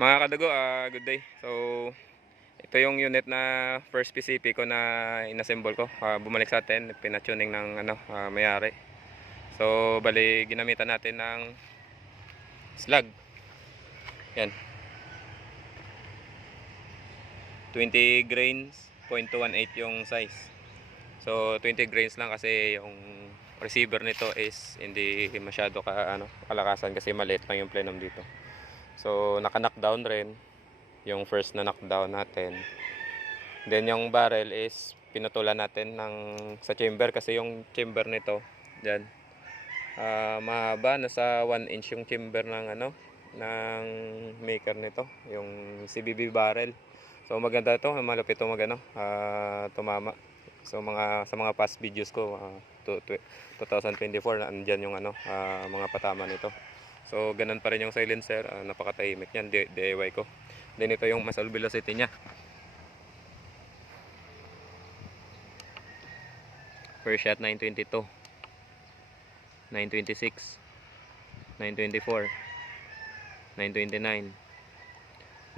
Mga kadago, good day. So, ito yung unit na first PCP ko na inassemble ko. Bumalik sa atin, pinatuning ng may-ari. So, bali ginamitan natin ng slug. Yan. 20 grains, 0.218 yung size. So, 20 grains lang kasi yung receiver nito is hindi masyado kalakasan kasi maliit lang yung plenum dito. So, naka-knockdown rin yung first na knockdown natin. Then yung barrel is pinutulan natin sa chamber kasi yung chamber nito diyan mahaba, nasa 1 inch yung chamber ng maker nito, yung CBB barrel. So maganda ito, malupit ito tumama. So sa mga past videos ko 2024 nandiyan yung mga patama nito. So ganun pa rin yung silencer, napakatahimik niyan, DIY ko. Then ito yung muzzle velocity niya. First shot 922, 926, 924, 929,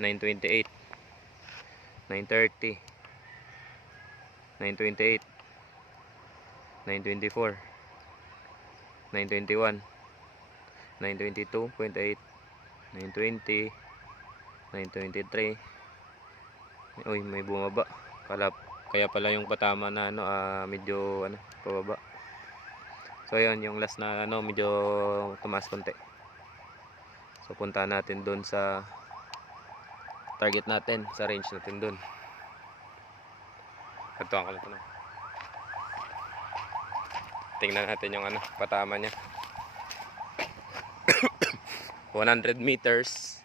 928, 930, 928, 924, 921, 922.8, 920, 923. Uy, may bumaba. Kaya pala yung patama na medyo pababa. So ayun, yung last na medyo tumaas konti. So punta natin doon sa target natin, sa range natin doon. Katuan ko lang ito na. Tingnan natin yung patama niya. 100 meters.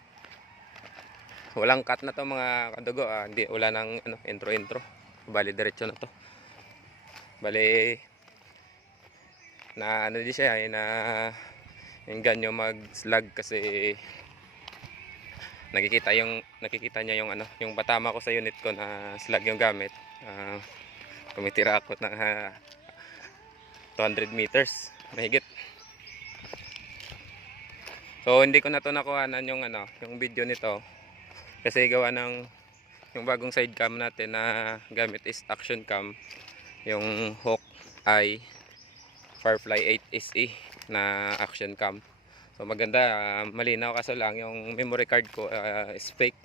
Walang cut na to mga kadugo. Wala nang intro. Bali diretso na to. Bali na di siya na yung ganyo mag-slug kasi nakikita niya yung patama ko sa unit ko na slug yung gamit. Tumitira ako ng 200 meters mahigit. So hindi ko na to nakuhanan yung video nito kasi gawa ng yung bagong side cam natin na gamit is action cam, yung Hawkeye Firefly 8 SE na action cam. So maganda, malinaw, kaso lang yung memory card ko is fake,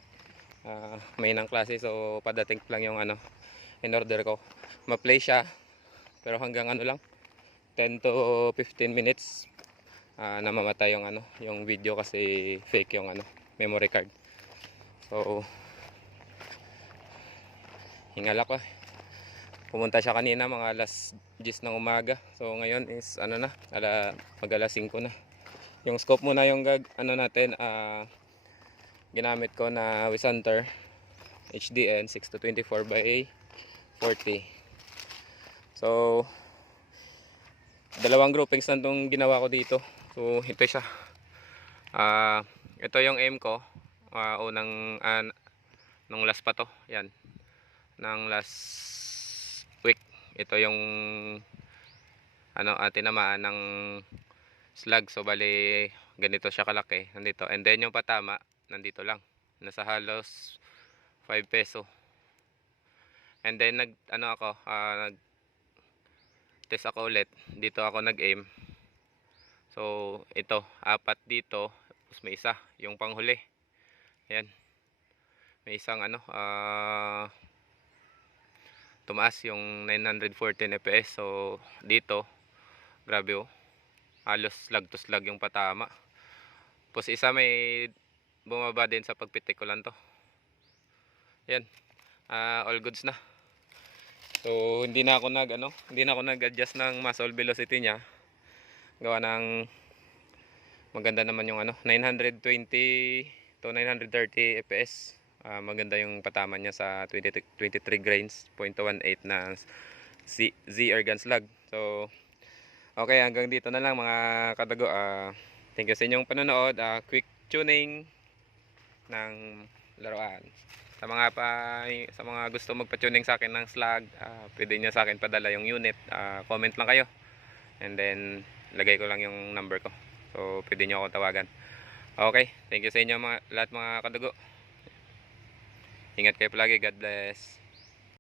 may nang klase. So padating lang yung in order ko, ma-play siya pero hanggang lang 10 to 15 minutes namamatay yung video kasi fake yung memory card. So hingalak ko. Pumunta siya kanina mga alas 10 ng umaga. So ngayon is mag-alas 5 na. Yung scope muna yung natin, ginamit ko na Wisanter HDN 6-24 by 40. So dalawang groupings na itong ginawa ko dito. So ito siya. Ito yung aim ko. Unang nung last pa to. Yan. Nang last week. Ito yung tinamaan ng slug. So bali ganito siya kalaki nandito. And then yung patama nandito lang. Nasa halos 5 peso. And then nag test ako ulit. Dito ako nag-aim. So ito, 4 dito, tapos may isa, yung panghuli. Ayan. May isang tumaas yung 914 fps. So dito, grabe halos slug to slug yung patama. Tapos isa may bumaba din sa pagpitik ko lang to. Ayan. All goods na. So hindi na ako nag-adjust ng muzzle velocity niya. Gawa ng maganda naman yung 920 to 930 fps. Maganda yung patama niya sa 23 grains, 0.18 na ZR gun slug. So okay, hanggang dito na lang mga kadago. Thank you sa inyong panonood. Quick tuning ng laruan. Sa mga gusto magpa-tuning sa akin ng slug, pwede niyo sa akin padala yung unit. Comment lang kayo. And then lagay ko lang yung number ko. So pwede niyo ako tawagan. Okay, thank you sa inyo mga, lahat mga kadugo. Ingat kayo palagi. God bless.